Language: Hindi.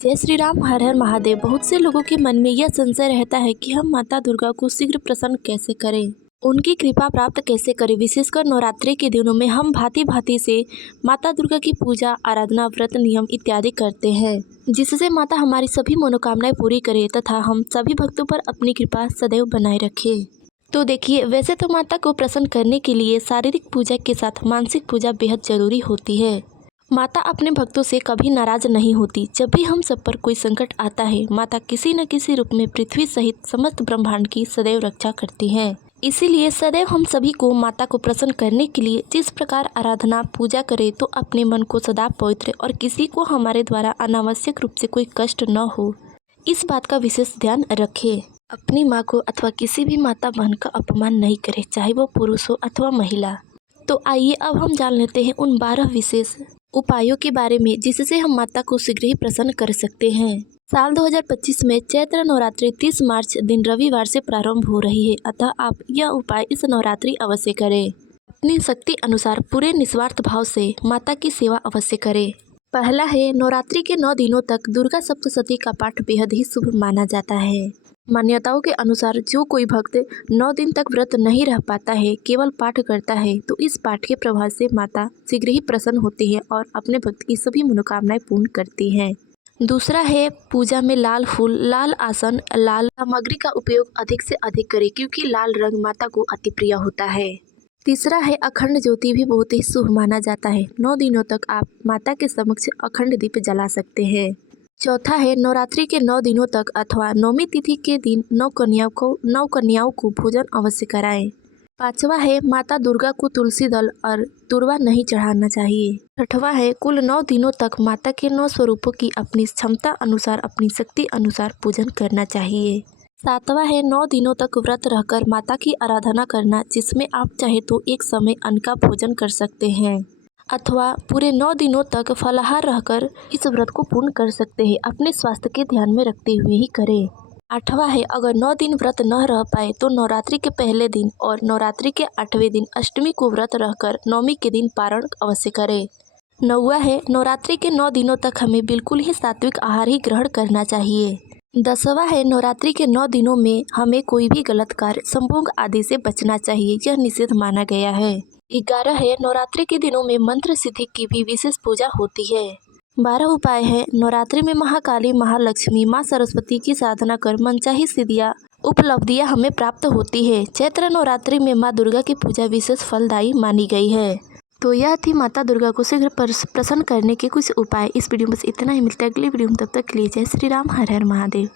जय श्री राम, हर हर महादेव। बहुत से लोगों के मन में यह संशय रहता है कि हम माता दुर्गा को शीघ्र प्रसन्न कैसे करें, उनकी कृपा प्राप्त कैसे करें। विशेषकर नवरात्रि के दिनों में हम भांति भांति से माता दुर्गा की पूजा, आराधना, व्रत, नियम इत्यादि करते हैं, जिससे माता हमारी सभी मनोकामनाएं पूरी करे तथा हम सभी भक्तों पर अपनी कृपा सदैव बनाए रखे। तो देखिए, वैसे तो माता को प्रसन्न करने के लिए शारीरिक पूजा के साथ मानसिक पूजा बेहद जरूरी होती है। माता अपने भक्तों से कभी नाराज नहीं होती। जब भी हम सब पर कोई संकट आता है, माता किसी न किसी रूप में पृथ्वी सहित समस्त ब्रह्मांड की सदैव रक्षा करती हैं। इसीलिए सदैव हम सभी को माता को प्रसन्न करने के लिए जिस प्रकार आराधना पूजा करें तो अपने मन को सदा पवित्र और किसी को हमारे द्वारा अनावश्यक रूप से कोई कष्ट न हो, इस बात का विशेष ध्यान रखें। अपनी माँ को अथवा किसी भी माता बहन का अपमान नहीं करें, चाहे वो पुरुष हो अथवा महिला। तो आइए अब हम जान लेते हैं उन 12 विशेष उपायों के बारे में जिससे हम माता को शीघ्र ही प्रसन्न कर सकते हैं। साल 2025 में चैत्र नवरात्रि 30 मार्च दिन रविवार से प्रारंभ हो रही है, अतः आप यह उपाय इस नवरात्रि अवश्य करें। अपनी शक्ति अनुसार पूरे निस्वार्थ भाव से माता की सेवा अवश्य करें। पहला है, नवरात्रि के 9 दिनों तक दुर्गा सप्तशती का पाठ बेहद ही शुभ माना जाता है। मान्यताओं के अनुसार जो कोई भक्त 9 दिन तक व्रत नहीं रह पाता है, केवल पाठ करता है, तो इस पाठ के प्रभाव से माता शीघ्र ही प्रसन्न होती है और अपने भक्त की सभी मनोकामनाएं पूर्ण करती हैं। दूसरा है, पूजा में लाल फूल, लाल आसन, लाल सामग्री का उपयोग अधिक से अधिक करें, क्योंकि लाल रंग माता को अति प्रिय होता है। तीसरा है, अखंड ज्योति भी बहुत ही शुभ माना जाता है। 9 दिनों तक आप माता के समक्ष अखंड दीप जला सकते हैं। चौथा है, नवरात्रि के 9 दिनों तक अथवा नौमी तिथि के दिन 9 कन्याओं को भोजन अवश्य कराएं। पांचवा है, माता दुर्गा को तुलसी दल और तुरवा नहीं चढ़ाना चाहिए। छठवां है, कुल 9 दिनों तक माता के 9 स्वरूपों की अपनी क्षमता अनुसार, अपनी शक्ति अनुसार पूजन करना चाहिए। सातवां है, 9 दिनों तक व्रत रहकर माता की आराधना करना, जिसमें आप चाहे तो एक समय अन्न का भोजन कर सकते हैं अथवा पूरे 9 दिनों तक फलाहार रहकर इस व्रत को पूर्ण कर सकते हैं। अपने स्वास्थ्य के ध्यान में रखते हुए ही करें। आठवां है, अगर 9 दिन व्रत न रह पाए तो नवरात्रि के पहले दिन और नवरात्रि के 8वें दिन अष्टमी को व्रत रहकर नवमी के दिन पारण अवश्य करें। नौवां है, नवरात्रि के 9 दिनों तक हमें बिल्कुल ही सात्विक आहार ही ग्रहण करना चाहिए। 10वां है, नवरात्रि के 9 दिनों में हमें कोई भी गलत कार्य, संभोग आदि से बचना चाहिए, यह निषेध माना गया है। 11 है, नवरात्रि के दिनों में मंत्र सिद्धि की भी विशेष पूजा होती है। 12 उपाय है, नवरात्रि में महाकाली, महालक्ष्मी, माँ सरस्वती की साधना कर मनचाही सिद्धियाँ, उपलब्धियाँ हमें प्राप्त होती है। चैत्र नवरात्रि में माँ दुर्गा की पूजा विशेष फलदायी मानी गई है। तो यह थी माता दुर्गा को शीघ्र प्रसन्न करने के कुछ उपाय। इस वीडियो में बस इतना ही। मिलता है अगली वीडियो में, तब तक के लिए जय श्री राम, हर हर महादेव।